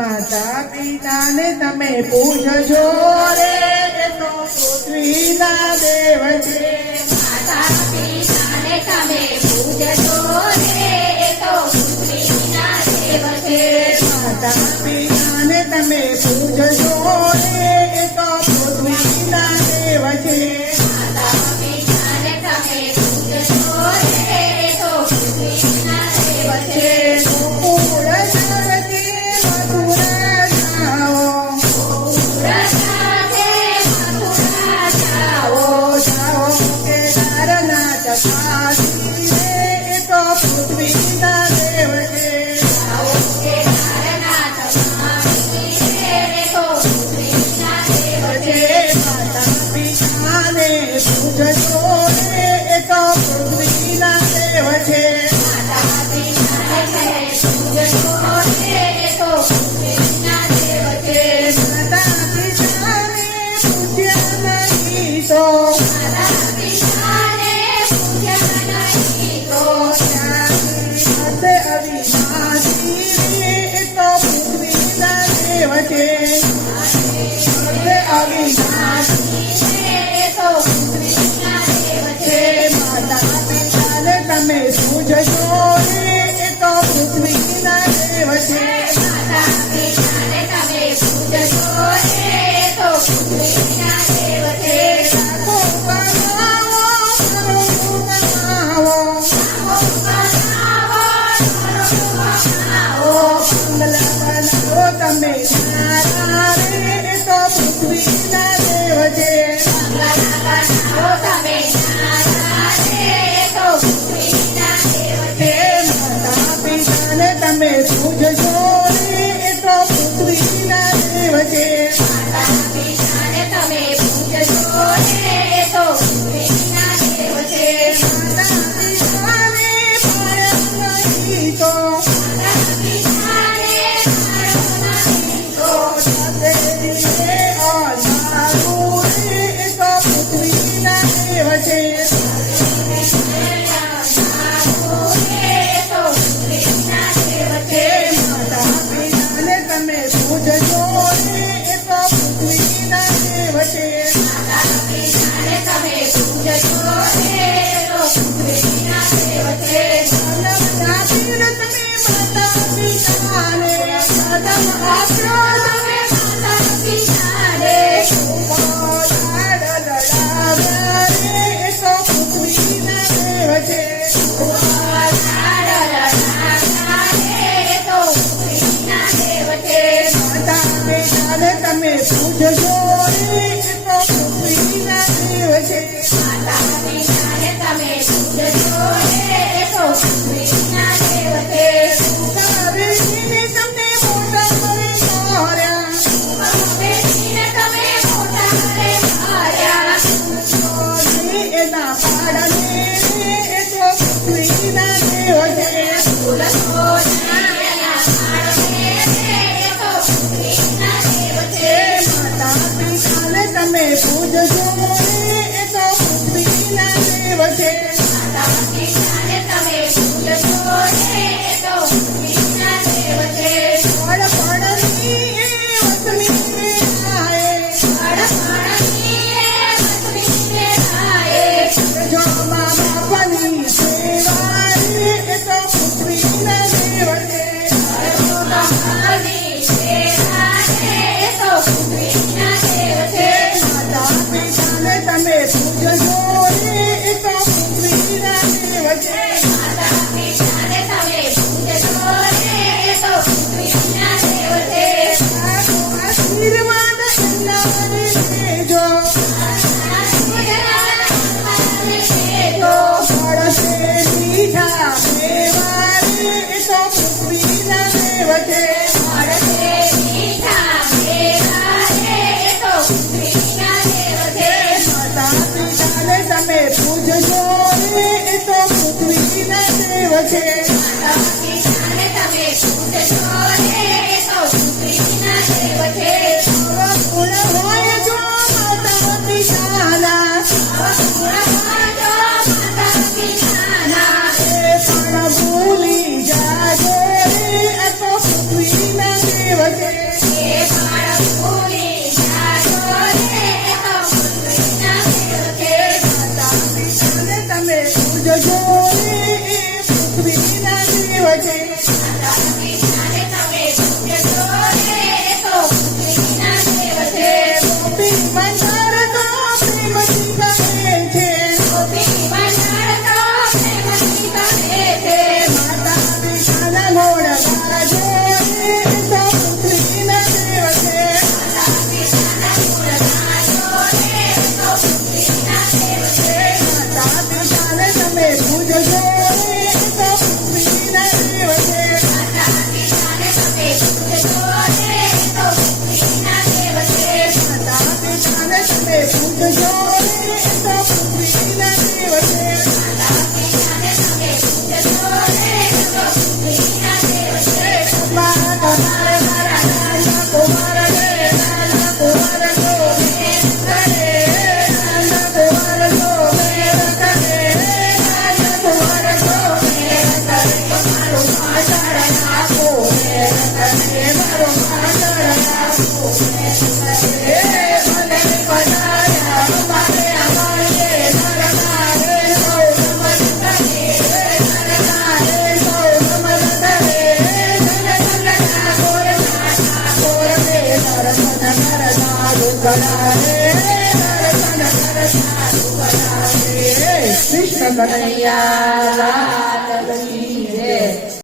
માતા પિતાને તમે પૂછજો રે એ તો દેવ છે. પૂજતો રે એ તો પૃથ્વીના દેવ છે અવિનાશી కమలా మనో తమ్మే నారాయణ తో పుట్టినా Hurricane. તમે પૂજજો Let's go. Yeah. to the birthday. Krishna Kanaiya Lala